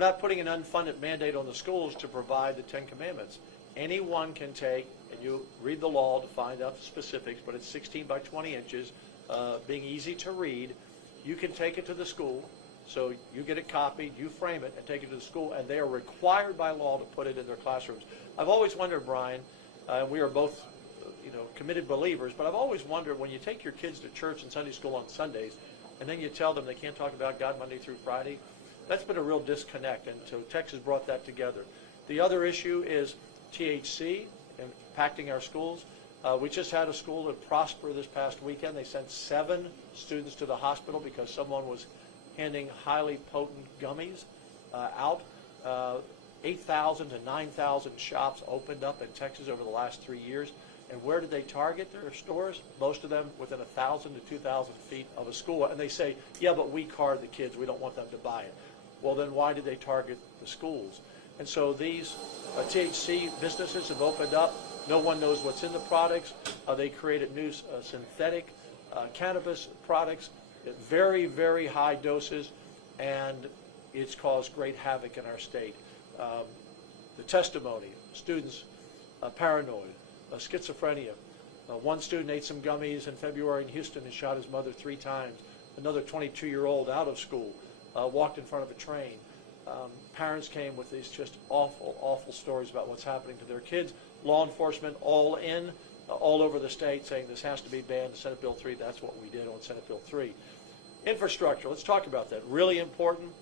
we're not putting an unfunded mandate on the schools to provide the 10 Commandments. Anyone can take, and you read the law to find out the specifics, but it's 16 by 20 inches, being easy to read. You can take it to the school, so you get it copied, you frame it, and take it to the school, and they are required by law to put it in their classrooms. I've always wondered, Brian, we are both committed believers, but I've always wondered, when you take your kids to church and Sunday school on Sundays, and then you tell them they can't talk about God Monday through Friday, that's been a real disconnect, and so Texas brought that together. The other issue is THC impacting our schools. We just had a school at Prosper this past weekend. They sent 7 students to the hospital because someone was handing highly potent gummies out. 8,000 to 9,000 shops opened up in Texas over the last 3 years. And where did they target their stores? Most of them within 1,000 to 2,000 feet of a school. And they say, yeah, but we card the kids. We don't want them to buy it. Well, then why did they target the schools? And so these THC businesses have opened up. No one knows what's in the products. They created new synthetic cannabis products at very, very high doses, and it's caused great havoc in our state. The testimony, students paranoid, schizophrenia. One student ate some gummies in February in Houston and shot his mother 3 times. Another 22-year-old out of school walked in front of a train. Parents came with these just awful, awful stories about what's happening to their kids. Law enforcement all in, all over the state, saying this has to be banned. Senate Bill 3, that's what we did on Senate Bill 3. Infrastructure, let's talk about that. Really important.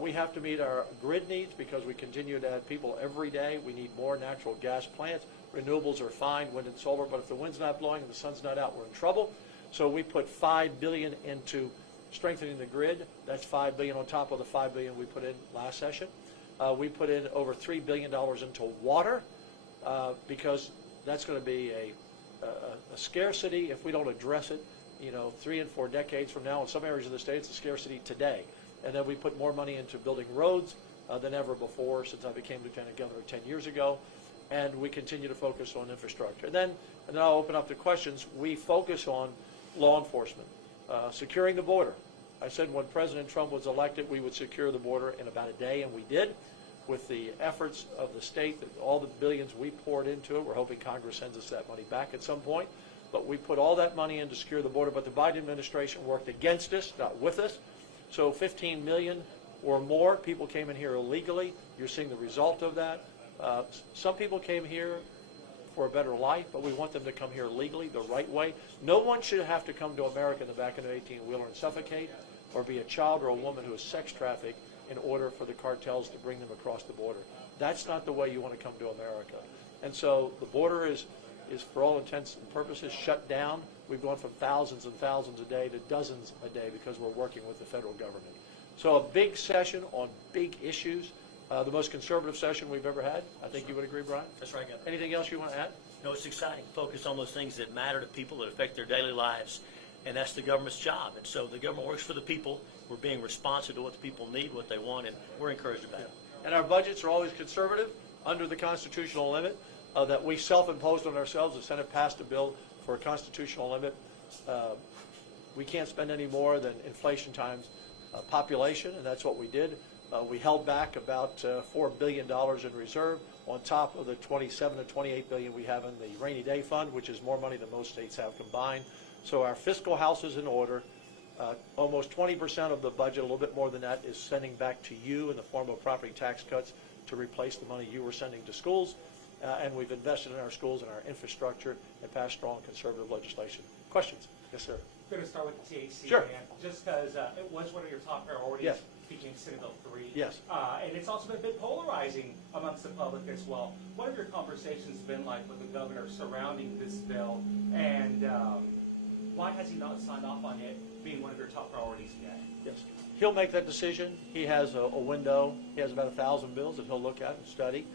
We have to meet our grid needs because we continue to add people every day. We need more natural gas plants. Renewables are fine, wind and solar, but if the wind's not blowing and the sun's not out, we're in trouble. So we put $5 billion into strengthening the grid. That's $5 billion on top of the $5 billion we put in last session. We put in over $3 billion into water because that's going to be a scarcity if we don't address it, 3 and 4 decades from now. In some areas of the state, it's a scarcity today. And then we put more money into building roads than ever before since I became Lieutenant Governor 10 years ago. And we continue to focus on infrastructure. And then I'll open up to questions. We focus on law enforcement, securing the border. I said when President Trump was elected, we would secure the border in about a day, and we did. With the efforts of the state, all the billions we poured into it, we're hoping Congress sends us that money back at some point. But we put all that money in to secure the border, but the Biden administration worked against us, not with us. So 15 million or more people came in here illegally. You're seeing the result of that. Some people came here for a better life, but we want them to come here legally, the right way. No one should have to come to America in the back of an 18-wheeler and suffocate, or be a child or a woman who is sex trafficked in order for the cartels to bring them across the border. That's not the way you want to come to America. And so the border is for all intents and purposes shut down. We've gone from thousands and thousands a day to dozens a day because we're working with the federal government. So a big session on big issues. The most conservative session we've ever had. I think you would agree, Brian? That's right, Governor. Anything else you want to add? No, it's exciting. Focus on those things that matter to people, that affect their daily lives, and that's the government's job. And so the government works for the people. We're being responsive to what the people need, what they want, and we're encouraged about it. And our budgets are always conservative, under the constitutional limit that we self-imposed on ourselves. The Senate passed a bill for a constitutional limit. We can't spend any more than inflation times population, and that's what we did. We held back about $4 billion in reserve on top of the $27 to $28 billion we have in the rainy day fund, which is more money than most states have combined. So our fiscal house is in order. Almost 20% of the budget, a little bit more than that, is sending back to you in the form of property tax cuts to replace the money you were sending to schools. And we've invested in our schools and our infrastructure and passed strong conservative legislation. Questions? Yes, sir. I'm going to start with the THC. Sure. Ban. Just because it was one of your top priorities. Yes. Became Senate Bill 3. Yes. And it's also been a bit polarizing amongst the public as well. What have your conversations been like with the governor surrounding this bill, and why has he not signed off on it being one of your top priorities yet? Yes. He'll make that decision. He has a window. He has about 1,000 bills that he'll look at and study.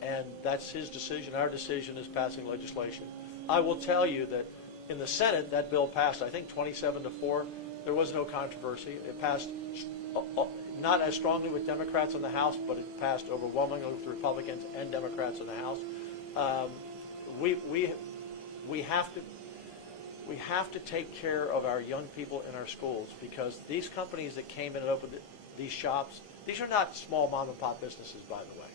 And that's his decision. Our decision is passing legislation. I will tell you that in the Senate, that bill passed, I think, 27-4. There was no controversy. It passed not as strongly with Democrats in the House, but it passed overwhelmingly with Republicans and Democrats in the House. We have to take care of our young people in our schools, because these companies that came in and opened these shops These are not small mom and pop businesses, by the way.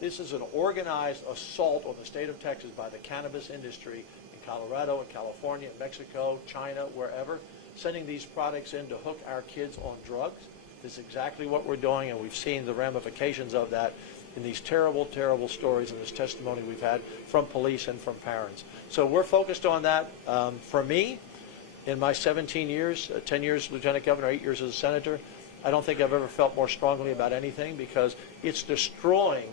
This is an organized assault on the state of Texas by the cannabis industry in Colorado and California, Mexico, China, wherever, sending these products in to hook our kids on drugs. This is exactly what we're doing, and we've seen the ramifications of that in these terrible, terrible stories and this testimony we've had from police and from parents. So we're focused on that. For me, in my 17 years, 10 years lieutenant governor, 8 years as a senator, I don't think I've ever felt more strongly about anything, because it's destroying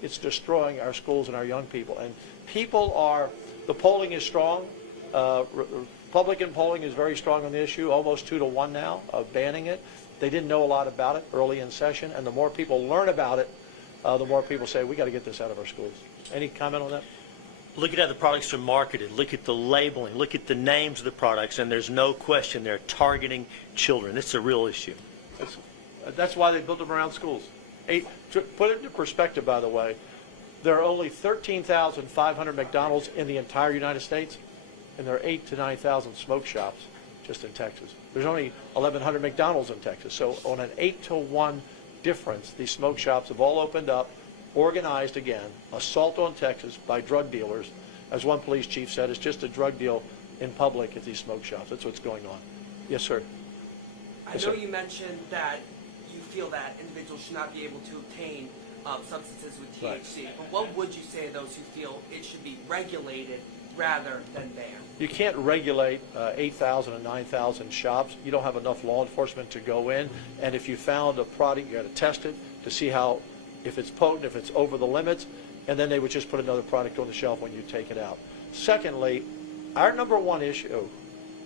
our schools and our young people. And the polling is strong. Republican polling is very strong on the issue, almost 2-1 now of banning it. They didn't know a lot about it early in session, and the more people learn about it, the more people say, we got to get this out of our schools. Any comment on that? Look at how the products are marketed. Look at the labeling. Look at the names of the products, and there's no question they're targeting children. It's a real issue. That's why they built them around schools. To put it into perspective, by the way, there are only 13,500 McDonald's in the entire United States, and there are 8,000 to 9,000 smoke shops just in Texas. There's only 1,100 McDonald's in Texas. So on an 8-to-1 difference, these smoke shops have all opened up, organized again, assault on Texas by drug dealers. As one police chief said, it's just a drug deal in public at these smoke shops. That's what's going on. Yes, sir. I know you mentioned that you feel that individuals should not be able to obtain substances with THC, Right. but what would you say to those who feel it should be regulated rather than banned? You can't regulate 8,000 and 9,000 shops. You don't have enough law enforcement to go in. And if you found a product, you got to test it to see if it's potent, if it's over the limits, and then they would just put another product on the shelf when you take it out. Secondly, our number one issue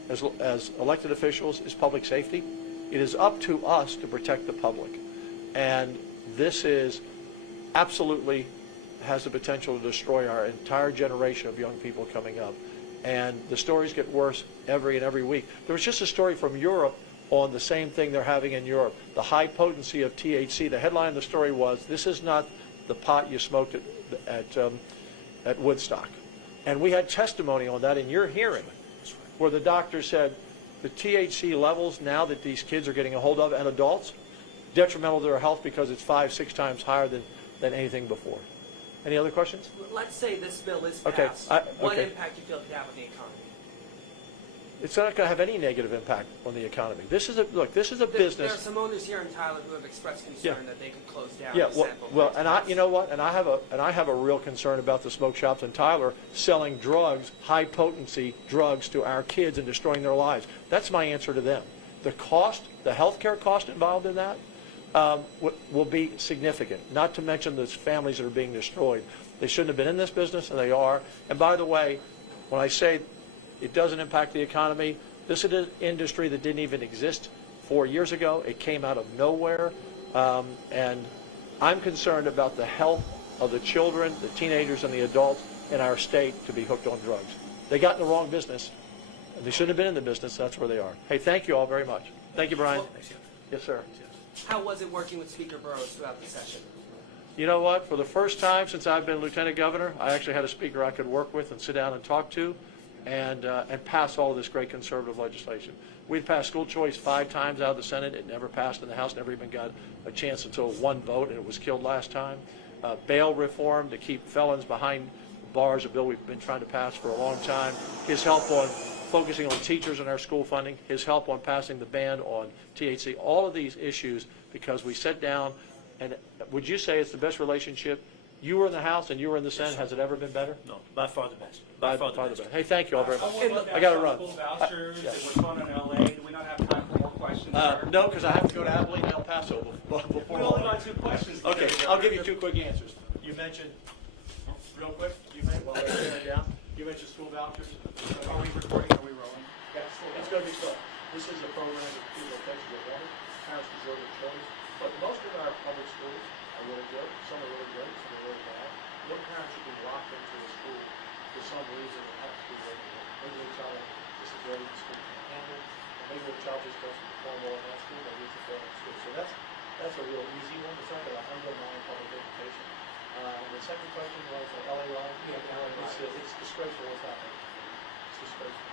as elected officials is public safety. It is up to us to protect the public. And this is absolutely has the potential to destroy our entire generation of young people coming up. And the stories get worse every week. There was just a story from Europe on the same thing they're having in Europe, the high potency of THC. The headline of the story was, "This is not the pot you smoked at Woodstock." And we had testimony on that in your hearing, where the doctor said the THC levels now that these kids are getting a hold of, and adults, detrimental to their health because it's 5-6 times higher than anything before. Any other questions? Let's say this bill is Okay, passed. okay. What impact do you feel it could have on the economy? It's not going to have any negative impact on the economy. This is a business. There are some owners here in Tyler who have expressed concern that they could close down. Yeah, if sample well, rates and pass. you know what? And I have a real concern about the smoke shops in Tyler selling drugs, high potency drugs, to our kids and destroying their lives. That's my answer to them. The cost, the healthcare cost involved in that, will be significant. Not to mention those families that are being destroyed. They shouldn't have been in this business, and they are. And by the way, when I say it doesn't impact the economy, this is an industry that didn't even exist 4 years ago. It came out of nowhere. And I'm concerned about the health of the children, the teenagers, and the adults in our state to be hooked on drugs. They got in the wrong business, and they shouldn't have been in the business. That's where they are. Hey, thank you all very much. Thank you, Brian. Yes, sir. How was it working with Speaker Burrows throughout the session? You know what? For the first time since I've been lieutenant governor, I actually had a speaker I could work with and sit down and talk to, and pass all of this great conservative legislation. We'd passed school choice 5 times out of the Senate. It never passed in the House, never even got a chance until 1 vote, and it was killed last time. Bail reform to keep felons behind bars, a bill we've been trying to pass for a long time. His help on focusing on teachers and our school funding, his help on passing the ban on THC, all of these issues, because we sat down, and would you say it's the best relationship? You were in the House and you were in the Senate. Has it ever been better? No, by far the best. By far the best. Hey, thank you all very much. I I got to run. School vouchers, it was fun in LA. Do we not have time for more questions? sir? No, because I have to go to Abilene and El Paso before We only got 2 questions. Okay, today. I'll give you 2 quick answers. You mentioned, real quick, while they're sitting down, you mentioned school vouchers. Are we recording? Are we rolling? Yeah, it's going to be fun. This is a program that people in Texas are wanting. Parents deserve their choice. But most of our public schools are really good. Some are really great, some are really bad. No parent should be locked into a school for some reason and have to be regulated. Maybe the child has disability the school can't handle. Or maybe the child just doesn't perform well in that school, they need to fail in school. So that's a real easy one. It's not going to undermine public education. The second question was LA Law. It's disgraceful what's happening. It's disgraceful.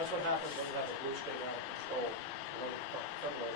That's what happens when you have a blue state out of control. One of the federal